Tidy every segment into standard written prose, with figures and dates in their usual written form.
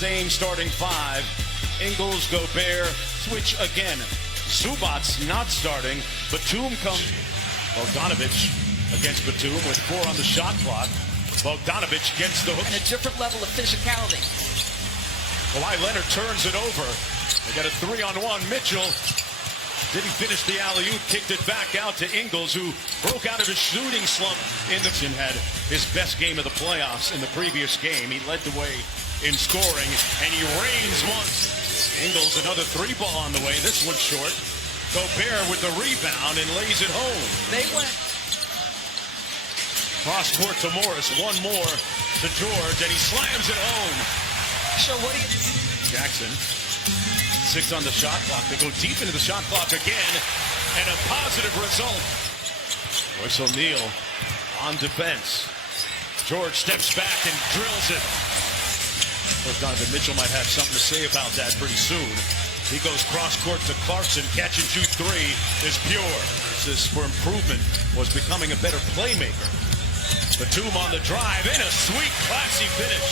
same starting five. Ingles, Gobert, switch again. Zubac's not starting. Batum comes. Bogdanovic against Batum with 4 on the shot clock. Bogdanovic gets the hook. And a different level of physicality. Kawhi Leonard turns it over. They got a 3-on-1. Mitchell didn't finish the alley-oop, kicked it back out to Ingles, who broke out of his shooting slump in the... Had his best game of the playoffs in the previous game. He led the way in scoring, and he reigns once. Ingles, another 3-ball on the way. This one's short. Gobert with the rebound and lays it home. They went cross court to Morris. One more to George, and he slams it home. So what do you... Jackson, 6 on the shot clock. They go deep into the shot clock again, and a positive result. Royce O'Neal on defense. George steps back and drills it. Well, Donovan Mitchell might have something to say about that pretty soon. He goes cross-court to Clarkson. Catch and shoot 3 is pure. This for improvement was becoming a better playmaker. Batum on the drive and a sweet, classy finish.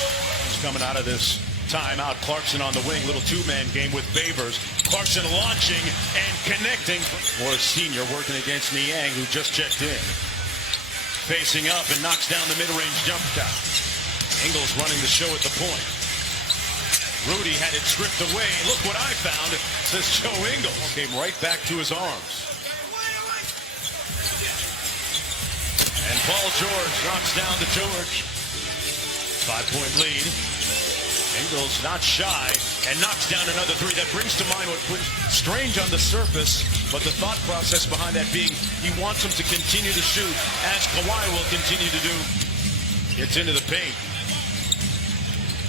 He's coming out of this timeout. Clarkson on the wing. Little 2-man game with Favors. Clarkson launching and connecting. Morris Sr. working against Niang, who just checked in. Facing up and knocks down the mid-range jump shot. Ingles running the show at the point. Rudy had it stripped away. Look what I found, says Joe Ingles. Came right back to his arms. And Paul George knocks down to George. 5-point lead. Ingles not shy and knocks down another 3. That brings to mind what was strange on the surface, but the thought process behind that being he wants him to continue to shoot, as Kawhi will continue to do. Gets into the paint.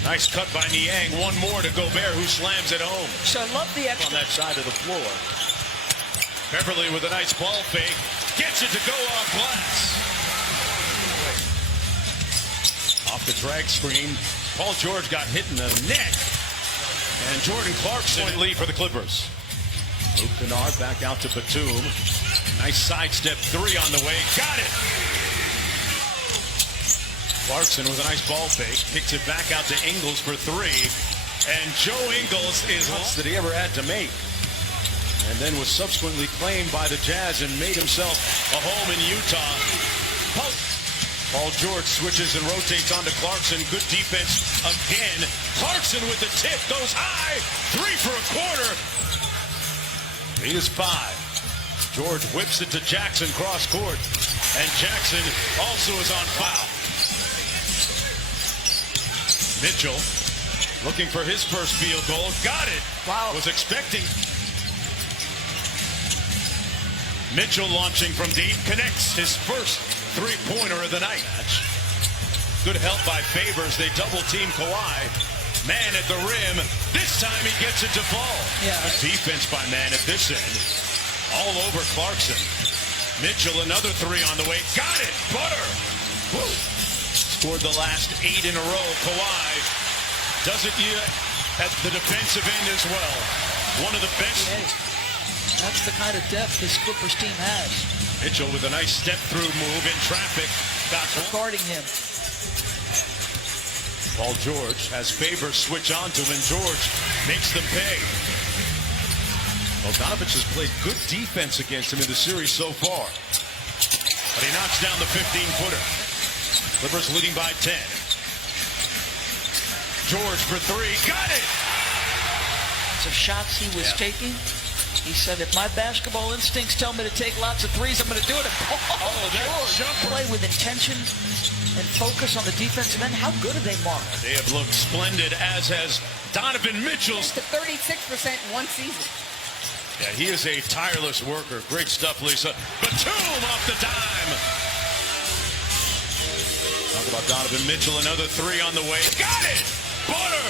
Nice cut by Niang. One more to Gobert, who slams it home. So I love the extra... On that side of the floor. Beverly with a nice ball fake. Gets it to go off glass. Off the drag screen. Paul George got hit in the neck. And Jordan Clarkson lead for the Clippers. Luke Kennard back out to Batum. Nice sidestep 3 on the way. Got it! Clarkson with a nice ball fake. Kicks it back out to Ingles for 3. And Joe Ingles is lost that he ever had to make. And then was subsequently claimed by the Jazz and made himself a home in Utah. Paul George switches and rotates onto Clarkson. Good defense again. Clarkson with the tip. Goes high. 3 for a quarter. Lead is 5. George whips it to Jackson cross court. And Jackson also is on foul. Mitchell looking for his first field goal. Got it. Wow. Was expecting. Mitchell launching from deep. Connects his first 3-pointer of the night. Good help by Favors. They double team Kawhi. Man at the rim. This time he gets it to fall. Yeah. Good defense by Man at this end. All over Clarkson. Mitchell another 3 on the way. Got it. Butter. Woo. Scored the last 8 in a row. Kawhi does it at the defensive end as well. One of the best. Hey, that's the kind of depth this Clippers team has. Mitchell with a nice step-through move in traffic. Got guarding him. Paul George has Favors switch on to him, and George makes them pay. Bogdanovic has played good defense against him in the series so far. But he knocks down the 15-footer. Clippers leading by 10. George for 3. Got it! The shots he was taking, he said, if my basketball instincts tell me to take lots of 3s, I'm going to do it. George play with intention and focus on the defensive end. How good are they, Mark? They have looked splendid, as has Donovan Mitchell. To 36% in one season. Yeah, he is a tireless worker. Great stuff, Lisa. Batum off the dime. Talk about Donovan Mitchell, another 3 on the way. Got it! Butter!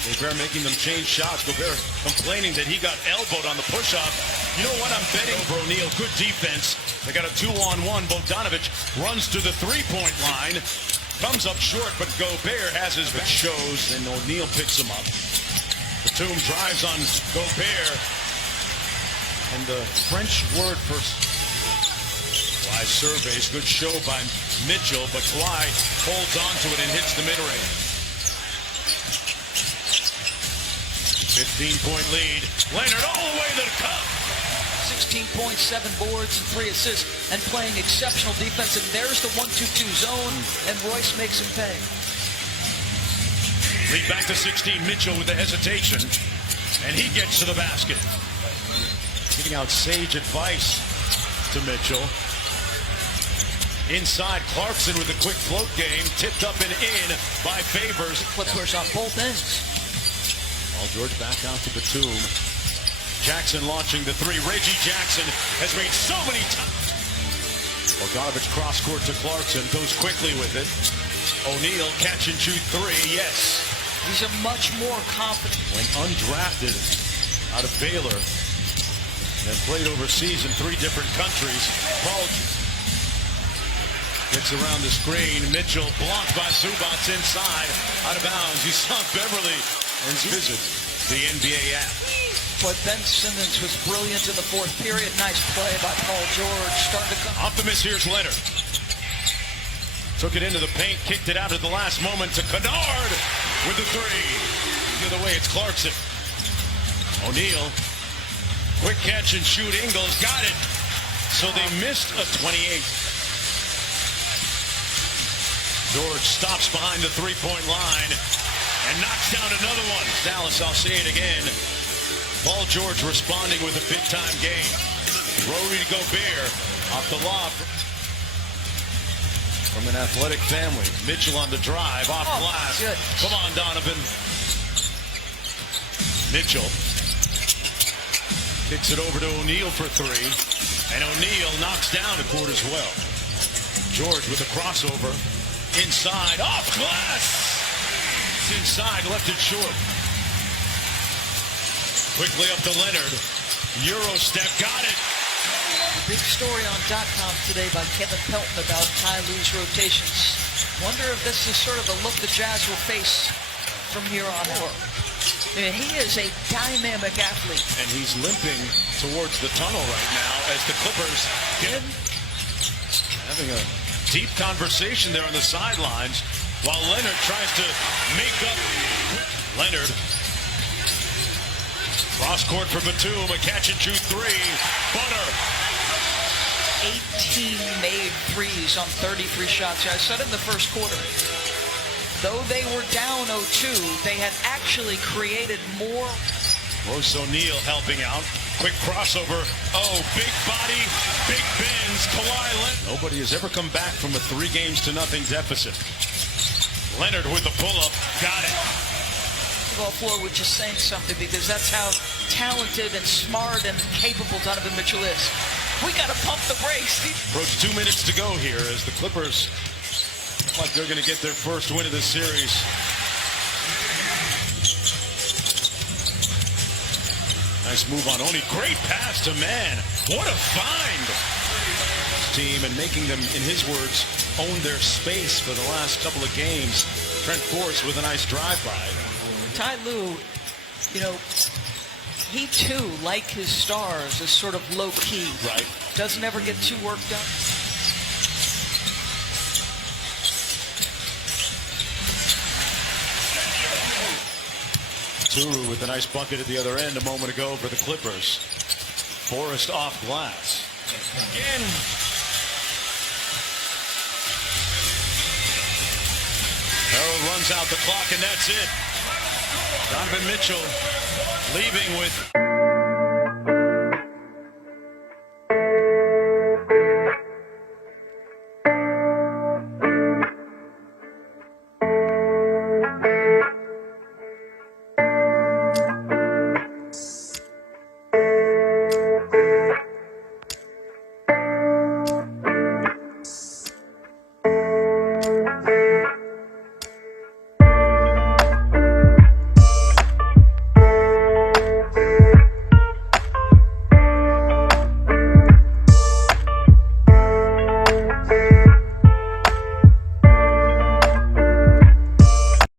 Gobert making them change shots. Gobert complaining that he got elbowed on the push-off. You know what? I'm betting over O'Neal. Good defense. They got a 2-on-1. Bogdanovic runs to the 3-point line. Comes up short, but Gobert has his back. Shows, and O'Neal picks him up. Batum drives on Gobert. And the French word for Kawhi surveys. Good show by Mitchell, but Kawhi holds on to it and hits the mid-range. 15-point lead. Leonard all the way to the cup. 16.7 boards and 3 assists and playing exceptional defense. And there's the 1-2-2 zone, and Royce makes him pay. Lead back to 16. Mitchell with the hesitation, and he gets to the basket. Giving out sage advice to Mitchell. Inside, Clarkson with a quick float game, tipped up and in by Favors. Clippers on both ends. Paul George back out to Batum. Jackson launching the three. Reggie Jackson has made so many times. Bogdanovich cross court to Clarkson, goes quickly with it. O'Neal catch and shoot three, yes. He's a much more confident. When undrafted out of Baylor, then played overseas in 3 different countries. Paul gets around the screen. Mitchell blocked by Zubac inside, out of bounds. You saw Beverly and visit the NBA app. But Ben Simmons was brilliant in the 4th period. Nice play by Paul George. Starting to come. Off the miss, here's Leonard. Took it into the paint, kicked it out at the last moment to Kennard with the 3. The other way, it's Clarkson. O'Neal, quick catch and shoot. Ingles got it. So they missed a 28. George stops behind the 3-point line and knocks down another one. Dallas, I'll say it again. Paul George responding with a big-time game. Rudy Gobert off the lob from an athletic family. Mitchell on the drive, off glass. Good. Come on, Donovan. Mitchell kicks it over to O'Neal for 3. And O'Neal knocks down a court as well. George with a crossover. Inside, off glass. It's inside, left it short. Quickly up to Leonard. Euro step, got it. Big story on .com today by Kevin Pelton about Ty Lue's rotations. Wonder if this is sort of the look the Jazz will face from here on out. I mean, he is a dynamic athlete. And he's limping towards the tunnel right now as the Clippers get having a deep conversation there on the sidelines while Leonard tries to make up. Leonard. Cross court for Batum, a catch and shoot 3. Butter. 18 made threes on 33 shots. I said in the first quarter, though they were down 0-2, they had actually created more. Royce O'Neal helping out. Quick crossover. Oh, big body, big bends. Kawhi Leonard. Nobody has ever come back from a 3-0 deficit. Leonard with the pull-up. Got it. Basketball floor, which is saying something because that's how talented and smart and capable Donovan Mitchell is. We got to pump the brakes. Approach 2 minutes to go here as the Clippers look like they're going to get their first win of the series. Nice move on Oni. Great pass to Man. What a find. Team and making them, in his words, own their space for the last couple of games. Trent Forrest with a nice drive-by. Ty Lue, you know, he too, like his stars, is sort of low-key. Right. Doesn't ever get too worked up. Turu with a nice bucket at the other end a moment ago for the Clippers. Forrest off glass. Again. Harold runs out the clock, and that's it. Donovan Mitchell leaving with